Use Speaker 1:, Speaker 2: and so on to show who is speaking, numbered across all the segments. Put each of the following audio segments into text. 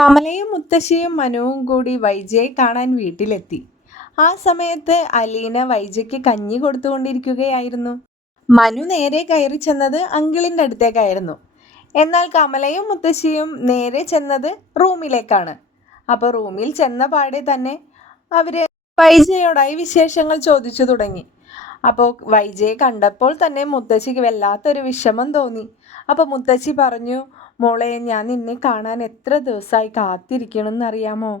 Speaker 1: കമലയും മുത്തശ്ശിയും മനുവും കൂടി വൈജയെ കാണാൻ വീട്ടിലെത്തി. ആ സമയത്ത് അലീന വൈജയ്ക്ക് കഞ്ഞി കൊടുത്തുകൊണ്ടിരിക്കുകയായിരുന്നു. മനു നേരെ കയറി ചെന്നത് അങ്കിളിന്റെ അടുത്തേക്കായിരുന്നു. എന്നാൽ കമലയും മുത്തശ്ശിയും നേരെ ചെന്നത് റൂമിലേക്കാണ്. അപ്പോൾ റൂമിൽ ചെന്ന പാടെ തന്നെ അവർ വൈജയോടായി വിശേഷങ്ങൾ ചോദിച്ചു തുടങ്ങി. അപ്പോൾ വൈജയെ കണ്ടപ്പോൾ തന്നെ മുത്തശ്ശിക്ക് വല്ലാത്തൊരു വിഷമം തോന്നി. അപ്പോൾ മുത്തശ്ശി പറഞ്ഞു മോളെ ഞാൻ നിന്നെ കാണാൻ എത്ര ദിവസമായി കാത്തിരിക്കണമെന്നറിയാമോ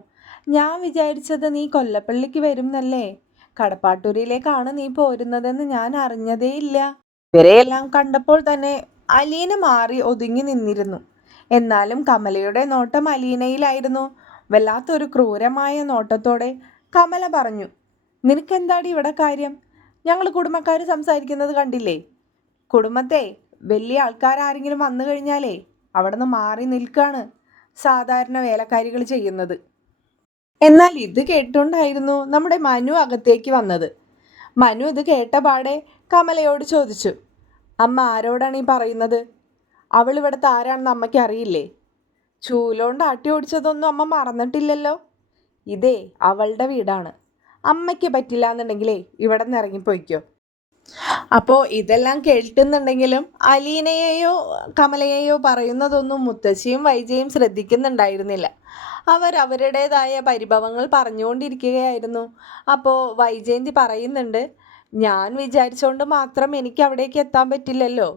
Speaker 1: ഞാൻ വിചാരിച്ചത് നീ കൊല്ലപ്പള്ളിക്ക് വരും എന്നല്ലേ കടപ്പാട്ടൂരിയിലേക്കാണ് നീ പോരുന്നതെന്ന് ഞാൻ അറിഞ്ഞതേയില്ല. ഇവരെയെല്ലാം കണ്ടപ്പോൾ തന്നെ അലീന മാറി ഒതുങ്ങി നിന്നിരുന്നു. എന്നാലും കമലയുടെ നോട്ടം അലീനയിലായിരുന്നു. വല്ലാത്തൊരു ക്രൂരമായ നോട്ടത്തോടെ കമല പറഞ്ഞു നിനക്കെന്താടി ഇവിടെ കാര്യം? ഞങ്ങൾ കുടുംബക്കാർ സംസാരിക്കുന്നത് കണ്ടില്ലേ? കുടുംബത്തെ വലിയ ആൾക്കാരാരെങ്കിലും വന്നു കഴിഞ്ഞാലേ അവിടെ നിന്ന് മാറി നിൽക്കാണ് സാധാരണ വേലക്കാരികൾ ചെയ്യുന്നത്. എന്നാൽ ഇത് കേട്ടുകൊണ്ടായിരുന്നു നമ്മുടെ മനു അകത്തേക്ക് വന്നത്. മനു ഇത് കേട്ട പാടെ കമലയോട് ചോദിച്ചു അമ്മ ആരോടാണ് ഈ പറയുന്നത്? അവൾ ഇവിടുത്തെ ആരാണെന്ന് അമ്മയ്ക്ക് അറിയില്ലേ? ചൂലോണ്ട് ആട്ടി ഓടിച്ചതൊന്നും അമ്മ മറന്നിട്ടില്ലല്ലോ? ഇതേ അവളുടെ വീടാണ്. അമ്മയ്ക്ക് പറ്റില്ല എന്നുണ്ടെങ്കിലേ ഇവിടെ നിന്ന് ഇറങ്ങിപ്പോയിക്കോ. അപ്പോൾ ഇതെല്ലാം കേൾക്കുന്നുണ്ടെങ്കിലും അലീനയെയോ കമലയെയോ പറയുന്നതൊന്നും മുത്തശ്ശിയും വൈജയും ശ്രദ്ധിക്കുന്നുണ്ടായിരുന്നില്ല. അവർ അവരുടേതായ പരിഭവങ്ങൾ പറഞ്ഞുകൊണ്ടിരിക്കുകയായിരുന്നു. അപ്പോൾ വൈജയന്തി പറയുന്നുണ്ട് ഞാൻ വിചാരിച്ചുകൊണ്ട് മാത്രം എനിക്ക് അവിടേക്ക് എത്താൻ പറ്റില്ലല്ലോ.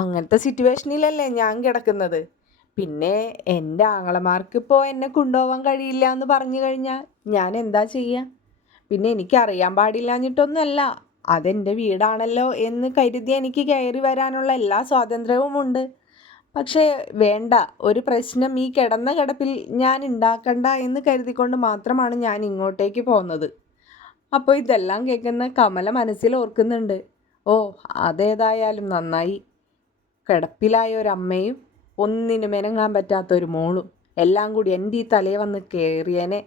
Speaker 1: അങ്ങനത്തെ സിറ്റുവേഷനിലല്ലേ ഞാൻ കിടക്കുന്നത്. പിന്നെ എന്റെ ആങ്ങളമാർക്ക് ഇപ്പോൾ എന്നെ കൊണ്ടുപോകാൻ കഴിയില്ല എന്ന് പറഞ്ഞു കഴിഞ്ഞാൽ ഞാൻ എന്താ ചെയ്യുക പിന്നെ എനിക്ക് അറിയാൻ പാടില്ലാഞ്ഞിട്ടൊന്നുമല്ല. അതെന്റെ വീടാണല്ലോ എന്ന് കരുതി എനിക്ക് കയറി വരാനുള്ള എല്ലാ സ്വാതന്ത്ര്യവും ഉണ്ട്. പക്ഷേ വേണ്ട ഒരു പ്രശ്നം ഈ കിടന്ന കിടപ്പിൽ ഞാൻ ഉണ്ടാക്കണ്ട എന്ന് കരുതിക്കൊണ്ട് മാത്രമാണ് ഞാൻ ഇങ്ങോട്ടേക്ക് പോകുന്നത് അപ്പോൾ ഇതെല്ലാം കേൾക്കുന്ന കമല മനസ്സിൽ ഓർക്കുന്നുണ്ട്. ഓ അതേതായാലും നന്നായി. കിടപ്പിലായ ഒരു അമ്മയും ഒന്നിനും മെനങ്ങാൻ പറ്റാത്ത ഒരു മോളും എല്ലാം കൂടി എന്റെ ഈ തലയെ വന്ന് കയറിയനെ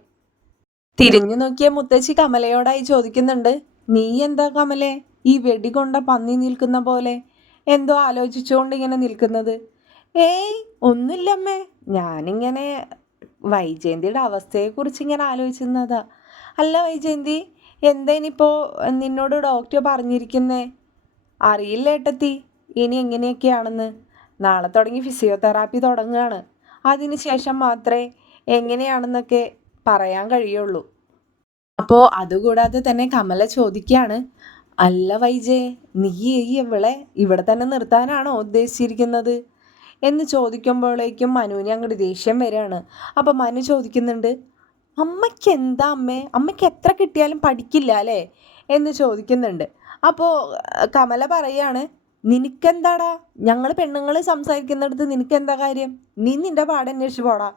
Speaker 1: തിരിഞ്ഞു നോക്കിയ മുത്തശ്ശി കമലയോടായി ചോദിക്കുന്നുണ്ട് നീ എന്താ കമലേ? ഈ വെടികൊണ്ട പന്നി നിൽക്കുന്ന പോലെ എന്തോ ആലോചിച്ചുകൊണ്ട് ഇങ്ങനെ നിൽക്കുന്നത്. ഏയ് ഒന്നുമില്ലമ്മേ. ഞാനിങ്ങനെ വൈജയന്തിയുടെ അവസ്ഥയെക്കുറിച്ച് ഇങ്ങനെ ആലോചിക്കുന്നതാ അല്ല വൈജയന്തി എന്താ ഇനിയിപ്പോൾ നിന്നോട് ഡോക്ടർ പറഞ്ഞിരിക്കുന്നേ? അറിയില്ല ഏട്ടത്തി. ഇനി എങ്ങനെയൊക്കെയാണെന്ന്. നാളെ തുടങ്ങി ഫിസിയോതെറാപ്പി തുടങ്ങുകയാണ് അതിന് ശേഷം മാത്രമേ എങ്ങനെയാണെന്നൊക്കെ പറയാൻ കഴിയുള്ളൂ. അപ്പോൾ അതുകൂടാതെ തന്നെ കമല ചോദിക്കുകയാണ് അല്ല വൈജേ നീ ഈ ഇവളെ ഇവിടെ തന്നെ നിർത്താനാണോ ഉദ്ദേശിച്ചിരിക്കുന്നത്? എന്ന് ചോദിക്കുമ്പോഴേക്കും മനുവിന് അങ്ങോട്ട് ദേഷ്യം വരികയാണ്. അപ്പോൾ മനു ചോദിക്കുന്നുണ്ട് അമ്മയ്ക്ക് എന്താ അമ്മേ? അമ്മയ്ക്ക് എത്ര കിട്ടിയാലും പഠിക്കില്ല അല്ലേ? എന്ന് ചോദിക്കുന്നുണ്ട്. അപ്പോൾ കമല പറയാണ് നിനക്കെന്താടാ? ഞങ്ങൾ പെണ്ണുങ്ങൾ സംസാരിക്കുന്നിടത്ത് നിനക്കെന്താ കാര്യം? നീ നിന്റെ പാടന്വേഷിച്ച് പോടാ.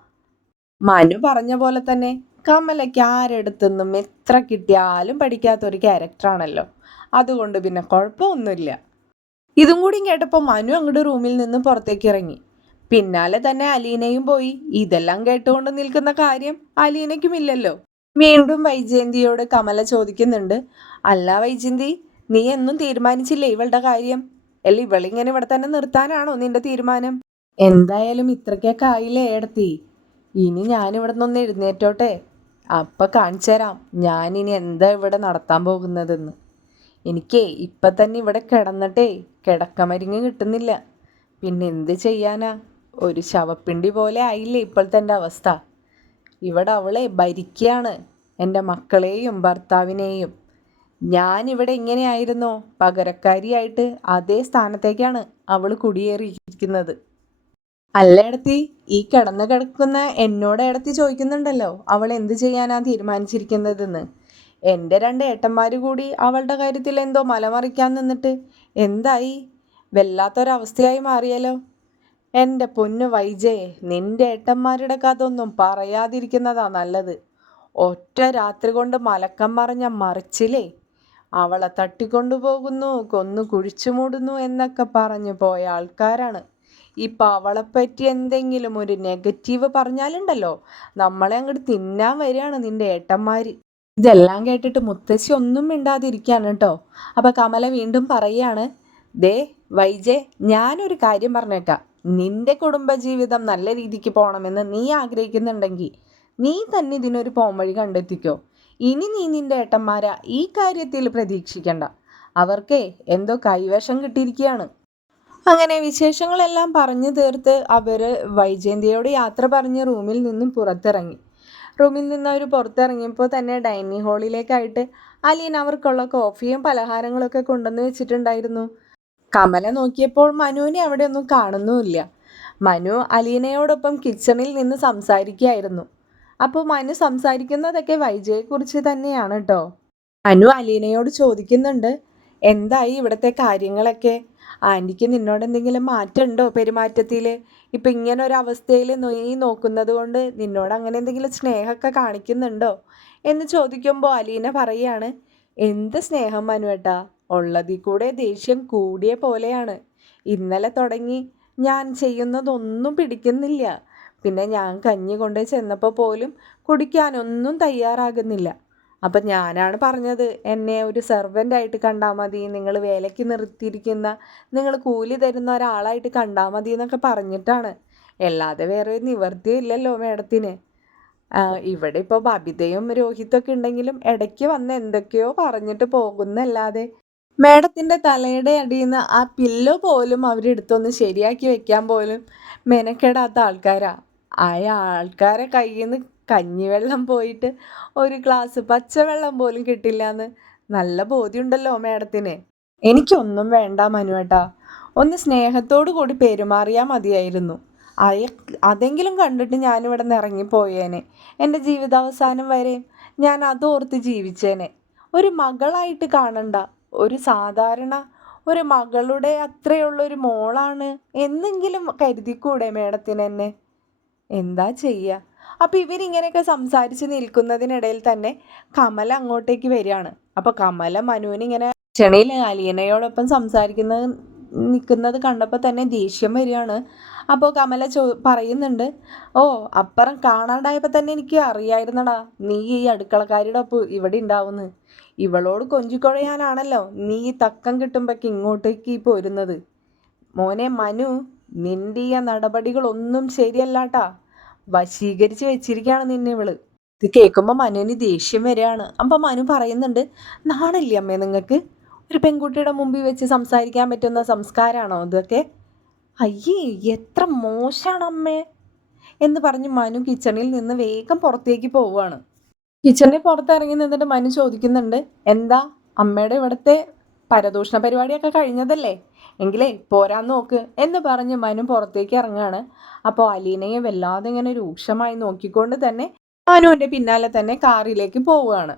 Speaker 1: മനു പറഞ്ഞ പോലെ തന്നെ കമലയ്ക്ക് ആരെടുത്തുനിന്നും എത്ര കിട്ടിയാലും പഠിക്കാത്ത ഒരു ക്യാരക്ടറാണല്ലോ അതുകൊണ്ട് പിന്നെ കുഴപ്പമൊന്നുമില്ല. ഇതും കൂടി കേട്ടപ്പോൾ മനു അങ്ങോട്ട് റൂമിൽ നിന്ന് പുറത്തേക്ക് ഇറങ്ങി. പിന്നാലെ തന്നെ അലീനയും പോയി. ഇതെല്ലാം കേട്ടുകൊണ്ട് നിൽക്കുന്ന കാര്യം അലീനയ്ക്കുമില്ലല്ലോ. വീണ്ടും വൈജയന്തിയോട് കമല ചോദിക്കുന്നുണ്ട്. അല്ല വൈജയന്തി നീ എന്നും തീരുമാനിച്ചില്ലേ ഇവളുടെ കാര്യം? അല്ല ഇവളിങ്ങനെ ഇവിടെ തന്നെ നിർത്താനാണോ നിന്റെ തീരുമാനം? എന്തായാലും ഇത്രയ്ക്കൊക്കെ ആയില്ലേ ഏടത്തി? ഇനി ഞാനിവിടെ നിന്ന് എഴുന്നേറ്റോട്ടെ? അപ്പം കാണിച്ചു തരാം. ഞാനിനി എന്താ ഇവിടെ നടത്താൻ പോകുന്നതെന്ന്. എനിക്കേ ഇപ്പം തന്നെ ഇവിടെ കിടന്നിട്ടേ കിടക്കമരിങ്ങ് കിട്ടുന്നില്ല. പിന്നെ എന്ത് ചെയ്യാനാ? ഒരു ശവപ്പിണ്ടി പോലെ ആയില്ലേ ഇപ്പോഴത്തെ എന്റെ അവസ്ഥ. ഇവിടെ അവളെ ഭരിക്കുകയാണ് എന്റെ മക്കളെയും ഭർത്താവിനെയും. ഞാനിവിടെ ഇങ്ങനെയായിരുന്നോ. പകരക്കാരിയായിട്ട് അതേ സ്ഥാനത്തേക്കാണ് അവൾ കുടിയേറിയിരിക്കുന്നത്. അല്ല എടത്തി ഈ കിടന്ന് കിടക്കുന്ന എന്നോട് എടത്തി ചോദിക്കുന്നുണ്ടല്ലോ. അവൾ എന്ത് ചെയ്യാനാ തീരുമാനിച്ചിരിക്കുന്നതെന്ന്. എന്റെ രണ്ട് ഏട്ടന്മാർ കൂടി അവളുടെ കാര്യത്തിൽ എന്തോ മലമറിക്കാൻ നിന്നിട്ട് എന്തായി? വല്ലാത്തൊരവസ്ഥയായി മാറിയല്ലോ. എന്റെ പൊന്നു വൈജയെ നിന്റെ ഏട്ടന്മാരുടെ കഥ ഒന്നും പറയാതിരിക്കുന്നതാ നല്ലത്. ഒറ്റ രാത്രി കൊണ്ട് മലക്കം മറിഞ്ഞ മറിച്ചില്ലേ അവളെ തട്ടിക്കൊണ്ടുപോകുന്നു കൊന്നു കുഴിച്ചു മൂടുന്നു എന്നൊക്കെ പറഞ്ഞു പോയ ആൾക്കാരാണ്. ഇപ്പം അവളെപ്പറ്റി എന്തെങ്കിലും ഒരു നെഗറ്റീവ് പറഞ്ഞാലുണ്ടല്ലോ. നമ്മളെ അങ്ങോട്ട് തിന്നാൻ വരികയാണ് നിന്റെ ഏട്ടന്മാർ ഇതെല്ലാം കേട്ടിട്ട് മുത്തശ്ശി ഒന്നും മിണ്ടാതിരിക്കുകയാണ് കേട്ടോ. അപ്പം കമല വീണ്ടും പറയാണ് ദേ വൈജെ ഞാനൊരു കാര്യം പറഞ്ഞേക്കാം. നിന്റെ കുടുംബജീവിതം നല്ല രീതിക്ക് പോകണമെന്ന് നീ ആഗ്രഹിക്കുന്നുണ്ടെങ്കിൽ നീ തന്നെ ഇതിനൊരു പോംവഴി കണ്ടെത്തിക്കോ. ഇനി നീ നിന്റെ ഏട്ടന്മാരാ ഈ കാര്യത്തിൽ പ്രതീക്ഷിക്കണ്ട. അവർക്കേ എന്തോ കൈവശം കിട്ടിയിരിക്കുകയാണ്. അങ്ങനെ വിശേഷങ്ങളെല്ലാം പറഞ്ഞു തീർത്ത് അവർ വൈജയന്തിയോട് യാത്ര പറഞ്ഞ് റൂമിൽ നിന്നും പുറത്തിറങ്ങി. റൂമിൽ നിന്ന് അവർ പുറത്തിറങ്ങിയപ്പോൾ തന്നെ ഡൈനിങ് ഹാളിലേക്കായിട്ട് അലീൻ അവർക്കുള്ള കോഫിയും പലഹാരങ്ങളൊക്കെ കൊണ്ടുവന്ന് വെച്ചിട്ടുണ്ടായിരുന്നു. കമല നോക്കിയപ്പോൾ മനുവിനെ അവിടെ ഒന്നും കാണുന്നുമില്ല. മനു അലീനയോടൊപ്പം കിച്ചണിൽ നിന്ന് സംസാരിക്കുകയായിരുന്നു. അപ്പോൾ മനു സംസാരിക്കുന്നതൊക്കെ വൈജയെക്കുറിച്ച് തന്നെയാണ് കേട്ടോ മനു അലീനയോട് ചോദിക്കുന്നുണ്ട് എന്തായി ഇവിടുത്തെ കാര്യങ്ങളൊക്കെ? ആന്റിക്ക് നിന്നോട് എന്തെങ്കിലും മാറ്റമുണ്ടോ പെരുമാറ്റത്തിൽ ഇപ്പം ഇങ്ങനെ ഒരു അവസ്ഥയിൽ നീ നോക്കുന്നത് കൊണ്ട് നിന്നോട് അങ്ങനെ എന്തെങ്കിലും സ്നേഹമൊക്കെ കാണിക്കുന്നുണ്ടോ? എന്ന് ചോദിക്കുമ്പോൾ അലീന പറയാണ് എന്ത് സ്നേഹം മനുവേട്ടാ ഉള്ളതിൽ കൂടെ ദേഷ്യം കൂടിയ പോലെയാണ്. ഇന്നലെ തുടങ്ങി ഞാൻ ചെയ്യുന്നതൊന്നും പിടിക്കുന്നില്ല. പിന്നെ ഞാൻ കഞ്ഞി കൊണ്ട് ചെന്നപ്പോൾ പോലും കുടിക്കാനൊന്നും തയ്യാറാകുന്നില്ല. അപ്പം ഞാനാണ് പറഞ്ഞത് എന്നെ ഒരു സെർവന്റായിട്ട് കണ്ടാൽ മതി നിങ്ങൾ വേലയ്ക്ക് നിർത്തിയിരിക്കുന്ന നിങ്ങൾ കൂലി തരുന്ന ഒരാളായിട്ട് കണ്ടാൽ മതി എന്നൊക്കെ പറഞ്ഞിട്ടാണ്. അല്ലാതെ വേറെ ഇല്ലല്ലോ മേഡത്തിന്. ഇവിടെ ഇപ്പോൾ ബബിതയും രോഹിതൊക്കെ ഉണ്ടെങ്കിലും ഇടയ്ക്ക് വന്ന് എന്തൊക്കെയോ പറഞ്ഞിട്ട് പോകുന്നല്ലാതെ മേഡത്തിന്റെ തലയുടെ അടിയിൽ നിന്ന് ആ പില്ലോ പോലും അവരെടുത്തൊന്ന് ശരിയാക്കി വെക്കാൻ പോലും മെനക്കെടാത്ത ആൾക്കാരാ. ആ ആൾക്കാരെ കയ്യിൽ നിന്ന് കഞ്ഞിവെള്ളം പോയിട്ട് ഒരു ഗ്ലാസ് പച്ചവെള്ളം പോലും കിട്ടില്ല എന്ന് നല്ല ബോധ്യമുണ്ടല്ലോ മേഡത്തിന്. എനിക്കൊന്നും വേണ്ട മനുവേട്ടാ ഒന്ന് സ്നേഹത്തോടു കൂടി പെരുമാറിയാൽ മതിയായിരുന്നു. അയ അതെങ്കിലും കണ്ടിട്ട് ഞാനിവിടെ നിന്ന് ഇറങ്ങിപ്പോയേനെ എന്റെ ജീവിതാവസാനം വരെ ഞാൻ അതോർത്ത് ജീവിച്ചേനെ. ഒരു മകളായിട്ട് കാണണ്ട. ഒരു സാധാരണ ഒരു മകളുടെ അത്രയുള്ളൊരു മോളാണ് എന്നെങ്കിലും കരുതിക്കൂടെ മേഡത്തിന് എന്നെ എന്താ ചെയ്യുക അപ്പോൾ ഇവരിങ്ങനെയൊക്കെ സംസാരിച്ച് നിൽക്കുന്നതിനിടയിൽ തന്നെ കമല അങ്ങോട്ടേക്ക് വരികയാണ്. അപ്പോൾ കമല മനുവിനിങ്ങനെ ചെണിയിൽ അലീനയോടൊപ്പം സംസാരിക്കുന്നത് നിൽക്കുന്നത് കണ്ടപ്പോൾ തന്നെ ദേഷ്യം വരികയാണ്. അപ്പോൾ കമല ചോ പറയുന്നുണ്ട് ഓ അപ്പുറം കാണാണ്ടായപ്പോൾ തന്നെ എനിക്ക് അറിയായിരുന്നടാ നീ ഈ അടുക്കളക്കാരിയുടെ ഒപ്പം ഇവിടെ ഉണ്ടാവുന്നു. ഇവളോട് കൊഞ്ചിക്കൊഴയാനാണല്ലോ നീ തക്കം കിട്ടുമ്പോഴേക്ക് ഇങ്ങോട്ടേക്ക് പോരുന്നത്. മോനെ മനു നിന്റെ ഈ നടപടികളൊന്നും ശരിയല്ലാട്ടാ. വശീകരിച്ച് വെച്ചിരിക്കുകയാണ് നിന്നെ ഇവൾ. ഇത് കേൾക്കുമ്പോൾ മനുവിന് ദേഷ്യം വരികയാണ്. അപ്പം മനു പറയുന്നുണ്ട് നാണല്ലേ അമ്മേ നിങ്ങൾക്ക് ഒരു പെൺകുട്ടിയുടെ മുമ്പിൽ വെച്ച് സംസാരിക്കാൻ പറ്റുന്ന സംസ്കാരമാണോ ഇതൊക്കെ? അയ്യേ എത്ര മോശമാണ് അമ്മേ എന്ന് പറഞ്ഞ് മനു കിച്ചണിൽ നിന്ന് വേഗം പുറത്തേക്ക് പോവുകയാണ്. കിച്ചണിൽ പുറത്തിറങ്ങി നിന്നിട്ട് മനു ചോദിക്കുന്നുണ്ട് എന്താ അമ്മയുടെ ഇവിടുത്തെ പരദൂഷണ പരിപാടിയൊക്കെ കഴിഞ്ഞതല്ലേ? എങ്കിലേ പോരാൻ നോക്ക് എന്ന് പറഞ്ഞ് മനു പുറത്തേക്ക് ഇറങ്ങുകയാണ് അപ്പോൾ അലീനയെ വല്ലാതെ ഇങ്ങനെ രൂക്ഷമായി നോക്കിക്കൊണ്ട് തന്നെ മനുവിന്റെ പിന്നാലെ തന്നെ കാറിലേക്ക് പോവുകയാണ്.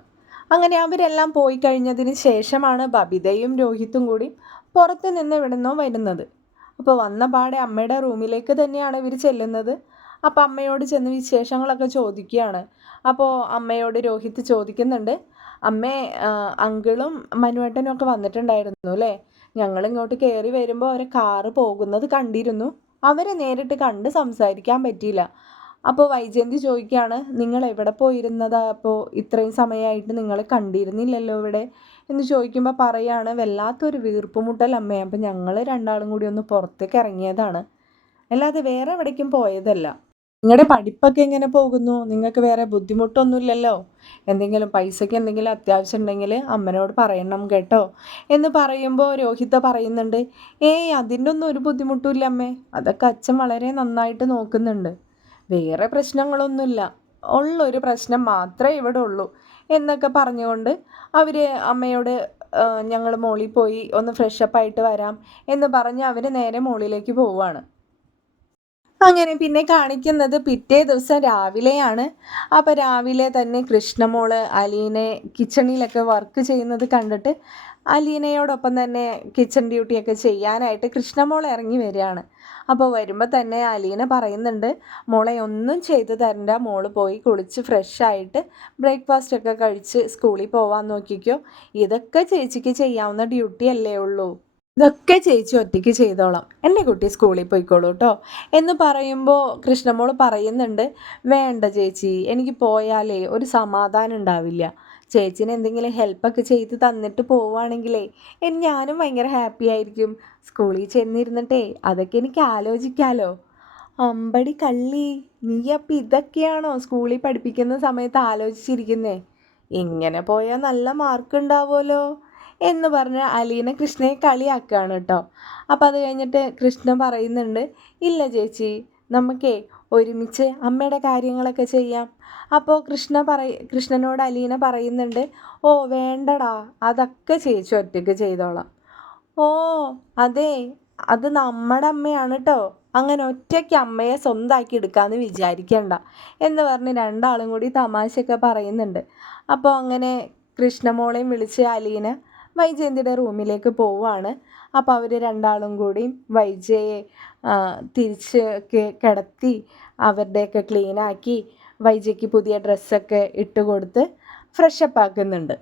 Speaker 1: അങ്ങനെ അവരെല്ലാം പോയി കഴിഞ്ഞതിന് ശേഷമാണ് ബബിതയും രോഹിത്തും കൂടി പുറത്ത് നിന്ന് എവിടുന്നോ വരുന്നത്. അപ്പോൾ വന്ന പാടെ അമ്മയുടെ റൂമിലേക്ക് തന്നെയാണ് ഇവർ ചെല്ലുന്നത്. അപ്പോൾ അമ്മയോട് ചെന്ന് വിശേഷങ്ങളൊക്കെ ചോദിക്കുകയാണ്. അപ്പോൾ അമ്മയോട് രോഹിത്ത് ചോദിക്കുന്നുണ്ട് അമ്മേ അങ്കിളും മനുവേട്ടനും ഒക്കെ വന്നിട്ടുണ്ടായിരുന്നു അല്ലേ? ഞങ്ങൾ ഇങ്ങോട്ട് കയറി വരുമ്പോൾ അവരെ കാറ് പോകുന്നത് കണ്ടിരുന്നു. അവരെ നേരിട്ട് കണ്ട് സംസാരിക്കാൻ പറ്റിയില്ല. അപ്പോൾ വൈജയന്തി ചോദിക്കുകയാണ് നിങ്ങൾ എവിടെ പോയിരുന്നത്? അപ്പോൾ ഇത്രയും സമയമായിട്ട് നിങ്ങൾ കണ്ടിരുന്നില്ലല്ലോ ഇവിടെ? എന്ന് ചോദിക്കുമ്പോൾ പറയാണ് വല്ലാത്തൊരു വീർപ്പുമുട്ടൽ അമ്മയെ അപ്പം ഞങ്ങൾ രണ്ടാളും കൂടി ഒന്ന് പുറത്തേക്ക് ഇറങ്ങിയതാണ്. അല്ലാതെ വേറെ എവിടേക്കും പോയതല്ല. നിങ്ങളുടെ പഠിപ്പൊക്കെ എങ്ങനെ പോകുന്നു? നിങ്ങൾക്ക് വേറെ ബുദ്ധിമുട്ടൊന്നുമില്ലല്ലോ? എന്തെങ്കിലും പൈസയ്ക്ക് എന്തെങ്കിലും അത്യാവശ്യം ഉണ്ടെങ്കിൽ അമ്മനോട് പറയണം കേട്ടോ. എന്ന് പറയുമ്പോൾ രോഹിത പറയുന്നുണ്ട് ഏയ് അതിന്റെ ഒന്നും ഒരു ബുദ്ധിമുട്ടുമില്ല അമ്മേ. അതൊക്കെ അച്ഛൻ വളരെ നന്നായിട്ട് നോക്കുന്നുണ്ട്. വേറെ പ്രശ്നങ്ങളൊന്നുമില്ല. ഉള്ളൊരു പ്രശ്നം മാത്രമേ ഇവിടെ ഉള്ളൂ. എന്നൊക്കെ പറഞ്ഞുകൊണ്ട് അവർ അമ്മയോട് ഞങ്ങൾ മോളിൽ പോയി ഒന്ന് ഫ്രഷപ്പായിട്ട് വരാം എന്ന് പറഞ്ഞ് അവർ നേരെ മോളിലേക്ക് പോവുകയാണ് അങ്ങനെ പിന്നെ കാണിക്കുന്നത് പിറ്റേ ദിവസം രാവിലെയാണ്. അപ്പോൾ രാവിലെ തന്നെ കൃഷ്ണമോൾ അലീനെ കിച്ചണിലൊക്കെ വർക്ക് ചെയ്യുന്നത് കണ്ടിട്ട് അലീനയോടൊപ്പം തന്നെ കിച്ചൺ ഡ്യൂട്ടിയൊക്കെ ചെയ്യാനായിട്ട് കൃഷ്ണമോൾ ഇറങ്ങി വരികയാണ്. അപ്പോൾ വരുമ്പോൾ തന്നെ അലീന പറയുന്നുണ്ട് മോളെ ഒന്നും ചെയ്തു തരണ്ട. മോൾ പോയി കുളിച്ച് ഫ്രഷായിട്ട് ബ്രേക്ക്ഫാസ്റ്റൊക്കെ കഴിച്ച് സ്കൂളിൽ പോവാൻ നോക്കിക്കോ. ഇതൊക്കെ ചേച്ചിക്ക് ചെയ്യാവുന്ന ഡ്യൂട്ടി അല്ലേ ഉള്ളൂ. ഇതൊക്കെ ചേച്ചി ഒറ്റയ്ക്ക് ചെയ്തോളാം. എന്റെ കുട്ടി സ്കൂളിൽ പോയിക്കോളൂ കേട്ടോ എന്ന് പറയുമ്പോൾ കൃഷ്ണമോൾ പറയുന്നുണ്ട് വേണ്ട ചേച്ചി എനിക്ക് പോയാലേ ഒരു സമാധാനം ഉണ്ടാവില്ല. ചേച്ചിന് എന്തെങ്കിലും ഹെൽപ്പൊക്കെ ചെയ്ത് തന്നിട്ട് പോവുകയാണെങ്കിലേ ഞാനും ഭയങ്കര ഹാപ്പി ആയിരിക്കും. സ്കൂളിൽ ചെന്നിരുന്നിട്ടേ അതൊക്കെ എനിക്ക് ആലോചിക്കാലോ. അമ്പടി കള്ളി നീ അപ്പം ഇതൊക്കെയാണോ സ്കൂളിൽ പഠിപ്പിക്കുന്ന സമയത്ത് ആലോചിച്ചിരിക്കുന്നേ? ഇങ്ങനെ പോയാൽ നല്ല മാർക്ക് ഉണ്ടാവുമല്ലോ. എന്ന് പറഞ്ഞ് അലീന കൃഷ്ണയെ കളിയാക്കുകയാണ് കേട്ടോ. അപ്പം അത് കഴിഞ്ഞിട്ട് കൃഷ്ണ പറയുന്നുണ്ട് ഇല്ല ചേച്ചി നമുക്കേ ഒരുമിച്ച് അമ്മയുടെ കാര്യങ്ങളൊക്കെ ചെയ്യാം. അപ്പോൾ കൃഷ്ണ പറയ കൃഷ്ണനോട് അലീന പറയുന്നുണ്ട് ഓ വേണ്ടടാ അതൊക്കെ ചേച്ചി ഒറ്റയ്ക്ക് ചെയ്തോളാം. ഓ അതെ അത് നമ്മുടെ അമ്മയാണ് കേട്ടോ അങ്ങനെ ഒറ്റയ്ക്ക് അമ്മയെ സ്വന്തമാക്കി എടുക്കാമെന്ന് വിചാരിക്കണ്ട എന്ന് പറഞ്ഞ് രണ്ടാളും കൂടി തമാശയൊക്കെ പറയുന്നുണ്ട്. അപ്പോൾ അങ്ങനെ കൃഷ്ണമോളെയും വിളിച്ച് അലീന വൈജയന്തിയുടെ റൂമിലേക്ക് പോവുകയാണ് അപ്പോൾ അവർ രണ്ടാളും കൂടി വൈജയെ തിരിച്ച് കിടത്തി അവരുടെയൊക്കെ ക്ലീനാക്കി വൈജയ്ക്ക് പുതിയ ഡ്രസ്സൊക്കെ ഇട്ട് കൊടുത്ത് ഫ്രഷപ്പ് ആക്കുന്നുണ്ട്.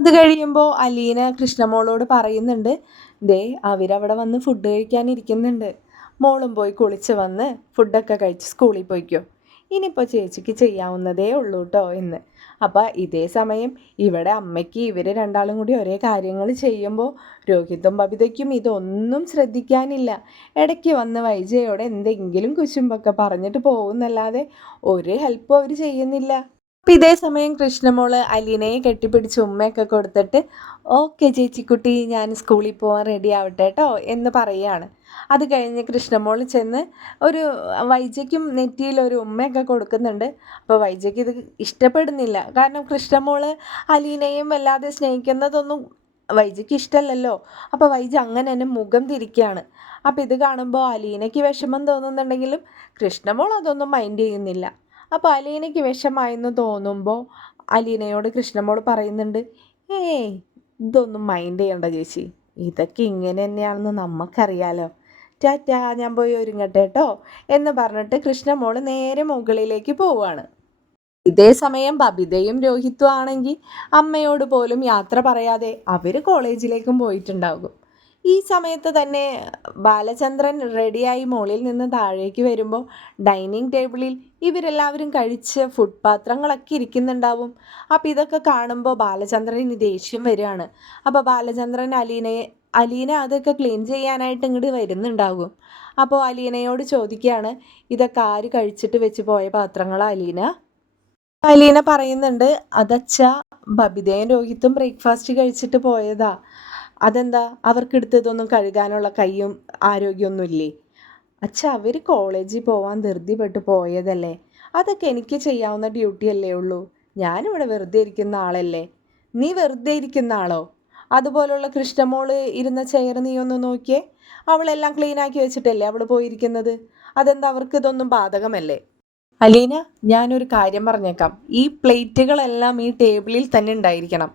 Speaker 1: അത് കഴിയുമ്പോൾ അലീന കൃഷ്ണമോളോട് പറയുന്നുണ്ട് ദേ അവരവിടെ വന്ന് ഫുഡ് കഴിക്കാനിരിക്കുന്നുണ്ട് മോളും പോയി കുളിച്ച് വന്ന് ഫുഡൊക്കെ കഴിച്ച് സ്കൂളിൽ പോയിക്കോ. ഇനിയിപ്പോൾ ചേച്ചിക്ക് ചെയ്യാവുന്നതേ ഉള്ളൂ കേട്ടോ എന്ന്. അപ്പോൾ ഇതേ സമയം ഇവിടെ അമ്മയ്ക്ക് ഇവർ രണ്ടാളും കൂടി ഒരേ കാര്യങ്ങൾ ചെയ്യുമ്പോൾ രോഹിതും ബബിതയ്ക്കും ഇതൊന്നും ശ്രദ്ധിക്കാനില്ല. ഇടയ്ക്ക് വന്ന് വൈജയോട് എന്തെങ്കിലും കുശുമ്പൊക്കെ പറഞ്ഞിട്ട് പോകുന്നല്ലാതെ ഒരു ഹെൽപ്പും അവർ ചെയ്യുന്നില്ല. അപ്പം ഇതേ സമയം കൃഷ്ണമോൾ അലീനയെ കെട്ടിപ്പിടിച്ച് ഉമ്മയൊക്കെ കൊടുത്തിട്ട് ഓക്കെ ചേച്ചിക്കുട്ടി ഞാൻ സ്കൂളിൽ പോകാൻ റെഡി ആവട്ടെ കേട്ടോ എന്ന് പറയുകയാണ് അത് കഴിഞ്ഞ് കൃഷ്ണമോൾ ചെന്ന് ഒരു വൈജയ്ക്കും നെറ്റിയിൽ ഒരു ഉമ്മയൊക്കെ കൊടുക്കുന്നുണ്ട്. അപ്പോൾ വൈജയ്ക്ക് ഇത് ഇഷ്ടപ്പെടുന്നില്ല. കാരണം കൃഷ്ണമോൾ അലീനയും വല്ലാതെ സ്നേഹിക്കുന്നതൊന്നും വൈജയ്ക്ക് ഇഷ്ടമല്ലല്ലോ. അപ്പോൾ വൈജ അങ്ങനെ തന്നെ മുഖം തിരിക്കുകയാണ് അപ്പോൾ ഇത് കാണുമ്പോൾ അലീനയ്ക്ക് വിഷമം തോന്നുന്നുണ്ടെങ്കിലും കൃഷ്ണമോൾ അതൊന്നും മൈൻഡ് ചെയ്യുന്നില്ല. അപ്പോൾ അലീനയ്ക്ക് വിഷമായെന്ന് തോന്നുമ്പോൾ അലീനയോട് കൃഷ്ണമോൾ പറയുന്നുണ്ട് ഏയ് ഇതൊന്നും മൈൻഡ് ചെയ്യണ്ട ചേച്ചി. ഇതൊക്കെ ഇങ്ങനെ തന്നെയാണെന്ന് നമുക്കറിയാലോ ടാറ്റാ ഞാൻ പോയി ഒരുങ്ങട്ടെ കേട്ടോ എന്ന് പറഞ്ഞിട്ട് കൃഷ്ണമോൾ നേരെ മുകളിലേക്ക് പോവുകയാണ് ഇതേ സമയം ബബിതയും രോഹിത്തും ആണെങ്കിൽ അമ്മയോട് പോലും യാത്ര പറയാതെ അവർ കോളേജിലേക്കും പോയിട്ടുണ്ടാകും. ഈ സമയത്ത് തന്നെ ബാലചന്ദ്രൻ റെഡിയായി മുകളിൽ നിന്ന് താഴേക്ക് വരുമ്പോൾ ഡൈനിങ് ടേബിളിൽ ഇവരെല്ലാവരും കഴിച്ച് ഫുഡ് പാത്രങ്ങളൊക്കെ ഇരിക്കുന്നുണ്ടാവും. അപ്പോൾ ഇതൊക്കെ കാണുമ്പോൾ ബാലചന്ദ്രന് ദേഷ്യം വരികയാണ്. അപ്പോൾ ബാലചന്ദ്രൻ അലീനയെ അലീന അതൊക്കെ ക്ലീൻ ചെയ്യാനായിട്ട് ഇങ്ങോട്ട് വരുന്നുണ്ടാകും. അപ്പോൾ അലീനയോട് ചോദിക്കുകയാണ് ഇതൊക്കെ ആര് കഴിച്ചിട്ട് വെച്ച് പോയ പാത്രങ്ങളാണ് അലീന? അലീന പറയുന്നുണ്ട് അതച്ച ബബിതയും രോഹിത്തും ബ്രേക്ക്ഫാസ്റ്റ് കഴിച്ചിട്ട് പോയതാ. അതെന്താ? അവർക്ക് എടുത്തതൊന്നും കഴുകാനുള്ള കൈയും ആരോഗ്യമൊന്നുമില്ലേ? അച്ഛ അവർ കോളേജിൽ പോവാൻ ധൃതിപ്പെട്ട് പോയതല്ലേ? അതൊക്കെ എനിക്ക് ചെയ്യാവുന്ന ഡ്യൂട്ടി അല്ലേ ഉള്ളൂ? ഞാനിവിടെ വെറുതെ ഇരിക്കുന്ന ആളല്ലേ? നീ വെറുതെ ഇരിക്കുന്ന ആളോ? അതുപോലുള്ള കൃഷ്ണമോൾ ഇരുന്ന ചെയർ നീ ഒന്ന് നോക്കിയേ? അവളെല്ലാം ക്ലീൻ ആക്കി വെച്ചിട്ടല്ലേ അവൾ പോയിരിക്കുന്നത്? അതെന്താ അവർക്ക് ഇതൊന്നും ബാധകമല്ലേ? അലീന ഞാനൊരു കാര്യം പറഞ്ഞേക്കാം. ഈ പ്ലേറ്റുകളെല്ലാം ഈ ടേബിളിൽ തന്നെ ഉണ്ടായിരിക്കണം.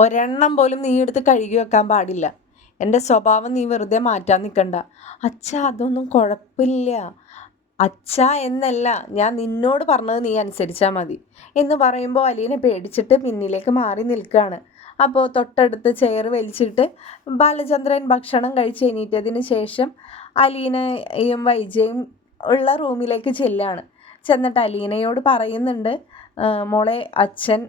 Speaker 1: ഒരെണ്ണം പോലും നീ എടുത്ത് കഴുകി വെക്കാൻ പാടില്ല. എന്റെ സ്വഭാവം നീ വെറുതെ മാറ്റാൻ നിൽക്കണ്ട അച്ഛ അതൊന്നും കുഴപ്പമില്ല. അച്ഛ എന്നല്ല ഞാൻ നിന്നോട് പറഞ്ഞത് നീ അനുസരിച്ചാൽ മതി. എന്ന് പറയുമ്പോൾ അലീനെ പേടിച്ചിട്ട് പിന്നിലേക്ക് മാറി നിൽക്കുകയാണ് അപ്പോൾ തൊട്ടടുത്ത് ചെയർ വലിച്ചിട്ട് ബാലചന്ദ്രൻ ഭക്ഷണം കഴിച്ച് എണീറ്റതിന് ശേഷം അലീനയും വൈജയും ഉള്ള റൂമിലേക്ക് ചെല്ലുകയാണ് ചെന്നിട്ട് അലീനയോട് പറയുന്നുണ്ട് മോളെ അച്ഛൻ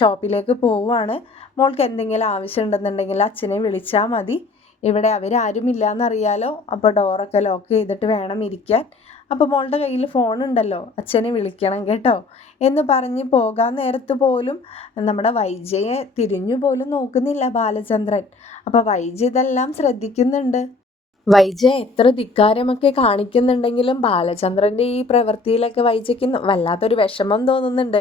Speaker 1: ഷോപ്പിലേക്ക് പോവുകയാണ് മോൾക്ക് എന്തെങ്കിലും ആവശ്യമുണ്ടെന്നുണ്ടെങ്കിൽ അച്ഛനെ വിളിച്ചാൽ മതി. ഇവിടെ അവരാരുമില്ല എന്നറിയാലോ അപ്പോൾ ഡോറൊക്കെ ലോക്ക് ചെയ്തിട്ട് വേണം ഇരിക്കാൻ. അപ്പോൾ മോളുടെ കയ്യിൽ ഫോൺ ഉണ്ടല്ലോ അച്ഛനെ വിളിക്കണം കേട്ടോ. എന്ന് പറഞ്ഞ് പോകാൻ നേരത്ത് പോലും നമ്മുടെ വൈജയെ തിരിഞ്ഞു പോലും നോക്കുന്നില്ല ബാലചന്ദ്രൻ. അപ്പോൾ വൈജ ഇതെല്ലാം ശ്രദ്ധിക്കുന്നുണ്ട്. വൈജ എത്ര ധിക്കാരമൊക്കെ കാണിക്കുന്നുണ്ടെങ്കിലും ബാലചന്ദ്രന്റെ ഈ പ്രവൃത്തിയിലൊക്കെ വൈജയ്ക്ക് വല്ലാത്തൊരു വിഷമം തോന്നുന്നുണ്ട്.